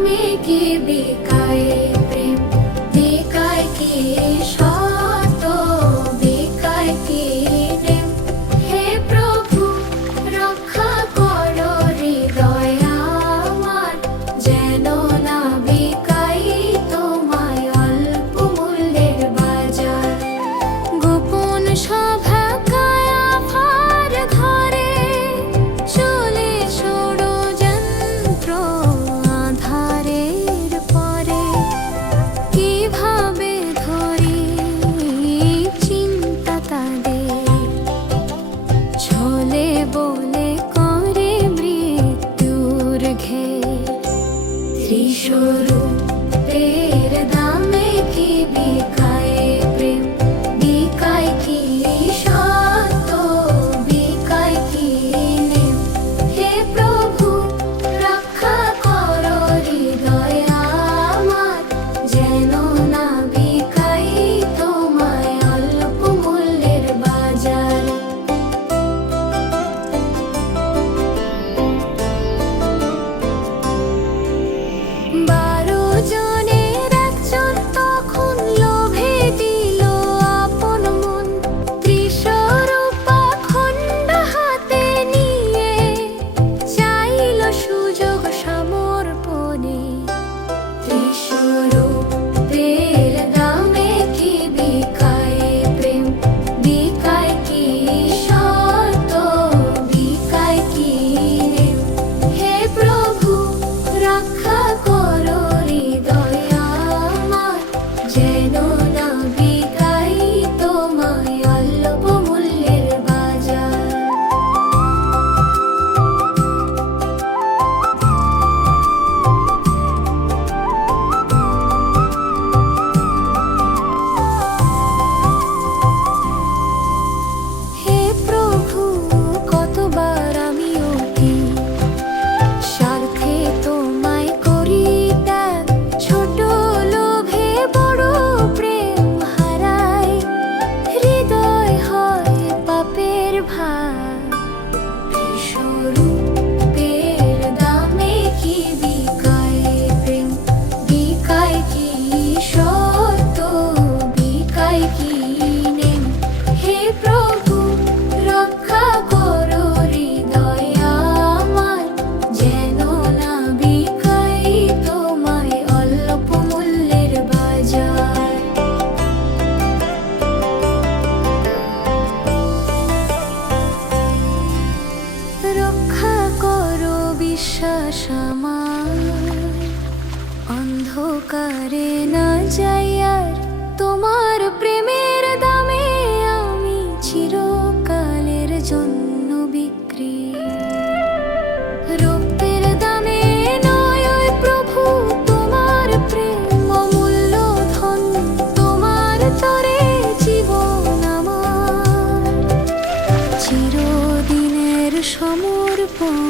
দামে কি বিকায় প্রেম, বিকায় কি সত, বিকায় কি নেম। হে প্রভু রক্ষা করো হৃদয় আমার, যেন না বিকাই তোমায় অল্প মূল্যের বাজার। গোপন সভা কায়াফার ঘরে চলে ষড়যন্ত্র আধারের পরে। কিভাবে ধরি চিন্তা তাদের, ছলে বলে করে মৃত্যুর ঘের। ত্রিস্বরূপের দামে কি বিকায় প্রেম, বিকায় কি সত্য, বিকায় কি নেম। হে প্রভু রক্ষা করো হৃদয় আমার, যেন না বিকাই তোমায় অল্প মূল্যের বাজার। বারো জনের একজন তখন লোভে দিল আপন মন, ত্রিস্বরূপা খণ্ড হাতে নিয়ে চাইল সুযোগ সমর্পণে। ত্রিস্বরূপের দামে কি বিকায় প্রেম, বিকায় কি সত্য, বিকায় কি নেম। হে প্রভু রক্ষা করো হৃদয় আমার, যেন না বিকাই তোমায় অল্প মূল্যের বাজার। হে প্রভু কতবার আমি অতি স্বার্থে তোমায় করি ত্যাগ, ছোট লোভে বড় প্রেম হারাই, হৃদয় হয় পাপের ভার। ত্রিস্বরূপের দামে কি বিকায় প্রেম, বিকায় কি সত্য, বিকায় কি নেম। হে প্রভু রক্ষা করো হৃদয় আমার, যেন না বিকাই তোমায় অল্প মূল্যের বাজার। রক্ষা করো বিশ্বাস আমার, অন্ধকারে না যাই আর তোমার প্রেমের দামে আমি চিরকালের জন্য বিক্রি। রূপের দামে নয় ওই প্রভু তোমার প্রেম অমূল্য ধন, তোমার তরে জীবন আমার চিরদিনের সমর্পণ।